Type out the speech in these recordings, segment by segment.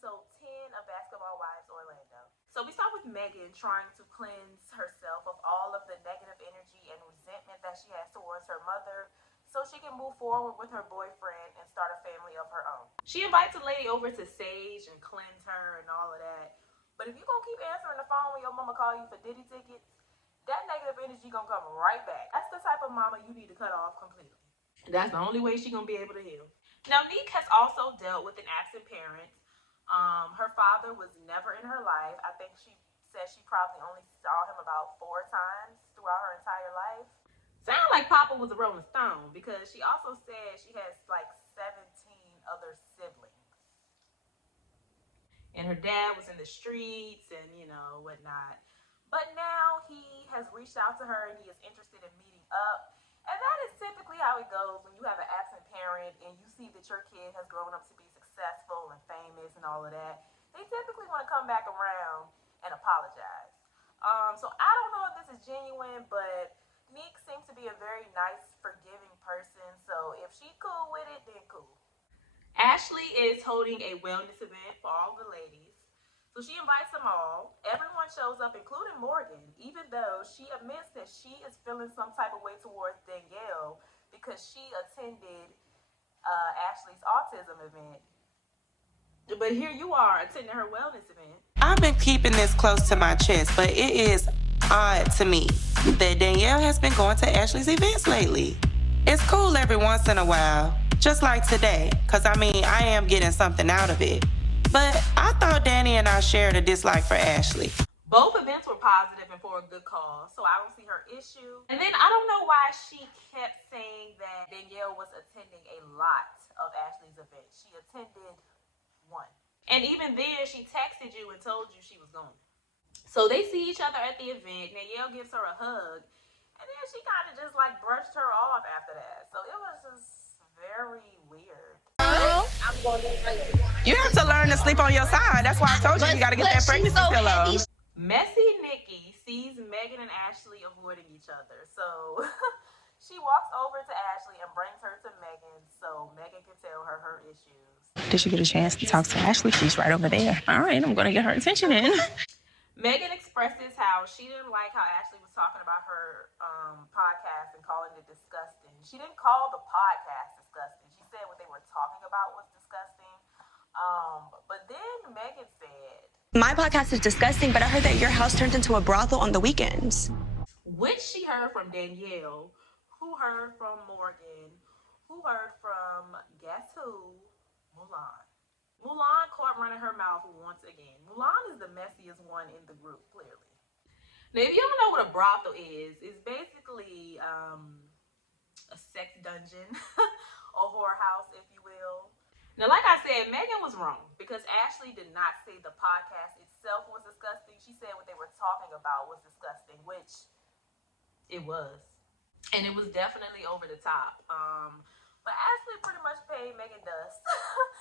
episode 10 of Basketball Wives Orlando. So we start with Megan trying to cleanse herself of all of the negative energy and resentment that she has towards her mother so she can move forward with her boyfriend and start a family of her own. She invites a lady over to Sage and cleanse her and all of that. But if you're going to keep answering the phone when your mama call you for Diddy tickets, that negative energy going to come right back. That's the type of mama you need to cut off completely. That's the only way she's going to be able to heal. Now, Neek has also dealt with an absent parent. Her father was never in her life. I think she said she probably only saw him about 4 times throughout her entire life. Sound like Papa was a Rolling Stone, because she also said she has like 17 other siblings. And her dad was in the streets and, whatnot. But now he has reached out to her and he is interested in meeting up. And that is typically how it goes when you have an absent parent and you see that your kid has grown up to be successful and famous and all of that. They typically want to come back around and apologize. So I don't know if this is genuine, but Neek seems to be a very nice, forgiving person. So if she cool with it, then cool. Ashley is holding a wellness event for all the ladies. So she invites them all. Everyone shows up, including Morgan, even though she admits that she is feeling some type of way towards Danielle because she attended Ashley's autism event. But here you are attending her wellness event. I've been keeping this close to my chest, but it is odd to me that Danielle has been going to Ashley's events lately. It's cool every once in a while, just like today, because I am getting something out of it. But I thought Danny and I shared a dislike for Ashley. Both events were positive and for a good cause, so I don't see her issue. And then I don't know why she kept saying that Danielle was attending a lot of Ashley's events. She attended one. And even then, she texted you and told you she was going. So they see each other at the event. Danielle gives her a hug. And then she kind of just like brushed her off after that. So it was just very weird. You have to learn to sleep on your side. That's why I told you got to get that pregnancy pillow. Messy Nikki sees Megan and Ashley avoiding each other. So she walks over to Ashley and brings her to Megan so Megan can tell her her issues. Did you get a chance to talk to Ashley? She's right over there. All right, I'm going to get her attention in. Megan expresses how she didn't like how Ashley was talking about her podcast and calling it disgusting. She didn't call the podcast disgusting. She said what they were talking about was disgusting. But then Megan said, my podcast is disgusting, but I heard that your house turns into a brothel on the weekends. Which she heard from Danielle, who heard from Morgan, who heard from, guess who? Mulan. Mulan caught running her mouth once again. Mulan is the messiest one in the group, clearly. Now, if you don't know what a brothel is, it's basically a sex dungeon, a whorehouse, if you will. Now, like I said, Megan was wrong because Ashley did not say the podcast itself was disgusting. She said what they were talking about was disgusting, which it was. And it was definitely over the top. But Ashley pretty much paid Megan dust.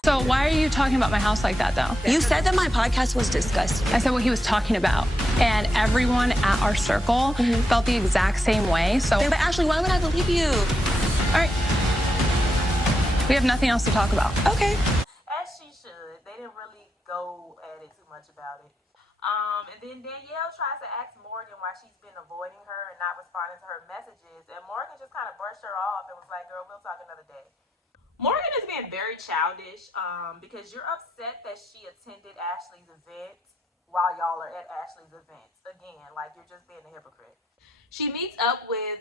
So why are you talking about my house like that, though? You said that my podcast was disgusting. I said what he was talking about. And everyone at our circle felt the exact same way. So, But Ashley, why would I believe you? all right. We have nothing else to talk about. Okay. As she should. They didn't really go at it too much about it. And then Danielle tries to ask Morgan why she's been avoiding her and not responding to her messages. And Morgan just kind of brushed her off and was like, girl, we'll talk another day. Morgan is being very childish because you're upset that she attended Ashley's event while y'all are at Ashley's event. Again, like you're just being a hypocrite. She meets up with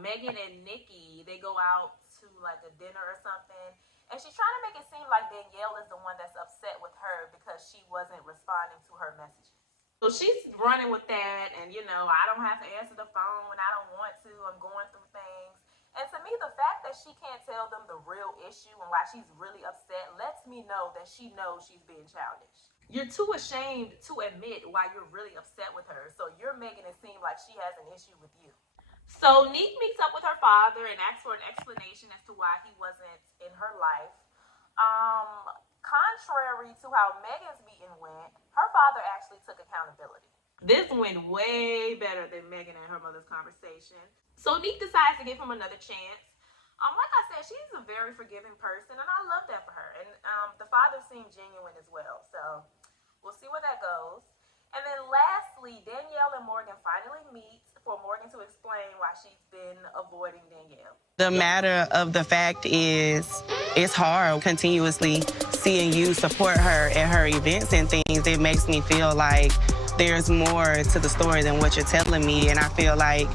Megan and Nikki. They go out to like a dinner or something. And she's trying to make it seem like Danielle is the one that's upset with her because she wasn't responding to her messages. So she's running with that and, I don't have to answer the phone and I don't want to. I'm going through things. And to me, the fact that she can't tell them the real issue and why she's really upset lets me know that she knows she's being childish. You're too ashamed to admit why you're really upset with her. So you're making it seem like she has an issue with you. So Neek meets up with her father and asks for an explanation as to why he wasn't in her life. Contrary to how Megan's meeting went, her father actually took accountability. This went way better than Megan and her mother's conversation. So Neek decides to give him another chance. Like I said, she's a very forgiving person, and I love that for her. And the father seemed genuine as well. So we'll see where that goes. And then lastly, Danielle and Morgan finally meet for Morgan to explain why she's been avoiding Danielle. The matter of the fact is, it's hard continuously seeing you support her at her events and things. It makes me feel like there's more to the story than what you're telling me. And I feel like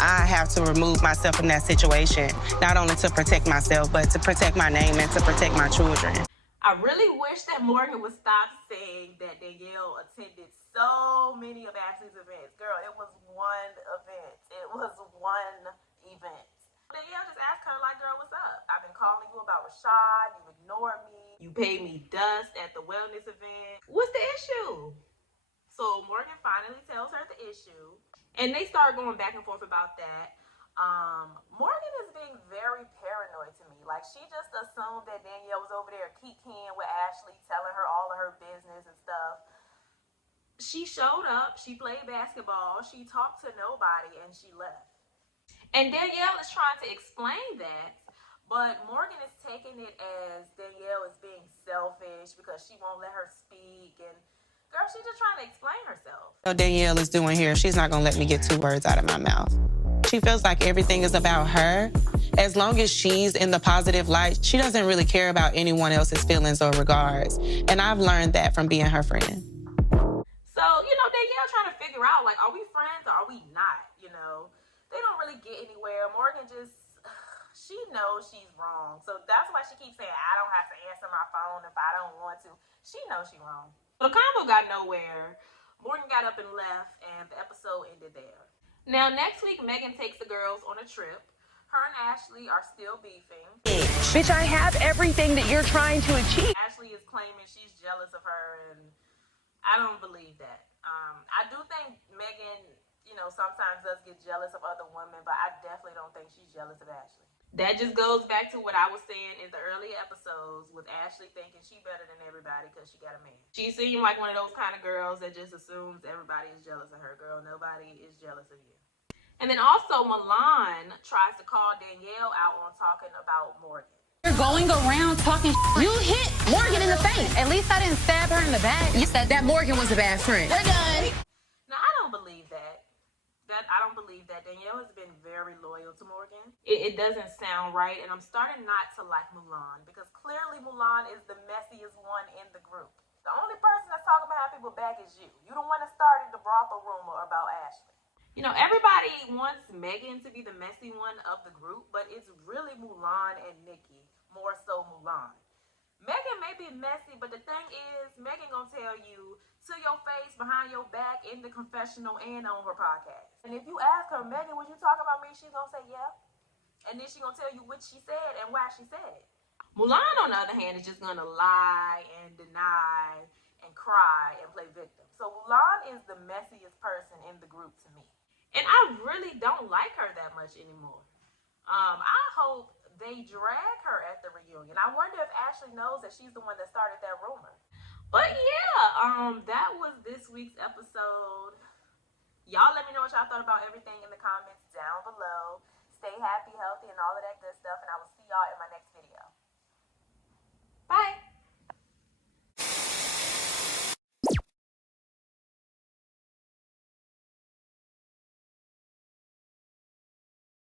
I have to remove myself from that situation, not only to protect myself, but to protect my name and to protect my children. I really wish that Morgan would stop saying that Danielle attended so many of Ashley's events. Girl, it was one event. It was one event. Danielle just asked her, like, girl, what's up? I've been calling you about Rashad. You ignored me. You paid me dust at the wellness event. What's the issue? So Morgan finally tells her the issue. And they start going back and forth about that. Morgan is being very paranoid to me. Like, she just assumed that Danielle was over there kikiing with Ashley, telling her all of her business and stuff. She showed up, she played basketball, she talked to nobody, and she left. And Danielle is trying to explain that, but Morgan is taking it as Danielle is being selfish because she won't let her speak. And girl, she's just trying to explain herself. What Danielle is doing here, she's not gonna let me get 2 words out of my mouth. She feels like everything is about her. As long as she's in the positive light, she doesn't really care about anyone else's feelings or regards. And I've learned that from being her friend. So, Danielle trying to figure out, like, are we friends or are we not? They don't really get anywhere. Morgan she knows she's wrong. So that's why she keeps saying, I don't have to answer my phone if I don't want to. She knows she's wrong. The convo got nowhere. Morgan got up and left, and the episode ended there. Now, next week, Megan takes the girls on a trip. Her and Ashley are still beefing. Bitch, I have everything that you're trying to achieve. Ashley is claiming she's jealous of her, and I don't believe that. I do think Megan, sometimes does get jealous of other women, but I definitely don't think she's jealous of Ashley. That just goes back to what I was saying in the earlier episodes with Ashley thinking she better than everybody because she got a man. She seemed like one of those kind of girls that just assumes everybody is jealous of her. Girl, nobody is jealous of you. And then also Mulan tries to call Danielle out on talking about Morgan. You're going around talking. You hit Morgan in the face. At least I didn't stab her in the back. You said that Morgan was a bad friend. We're done. Now, I don't believe that. I don't believe that. Danielle has been very loyal to Morgan. It doesn't sound right, and I'm starting not to like Mulan because clearly Mulan is the messiest one in the group. The only person that's talking behind people's back is you. You the one that started the brothel rumor about Ashley. Everybody wants Megan to be the messy one of the group, but it's really Mulan and Nikki, more so Mulan. Megan may be messy, but the thing is, Megan gonna tell you to your face, behind your back, in the confessional, and on her podcast. And if you ask her, Megan, was you talking about me? She's gonna say, yeah. And then she's gonna tell you what she said and why she said it. Mulan, on the other hand, is just gonna lie and deny and cry and play victim. So Mulan is the messiest person in the group to me. And I really don't like her that much anymore. I hope they drag her at the reunion. I wonder if Ashley knows that she's the one that started that rumor. But yeah, that was this week's episode. Y'all let me know what y'all thought about everything in the comments down below. Stay happy, healthy, and all of that good stuff. And I will see y'all in my next video. Bye.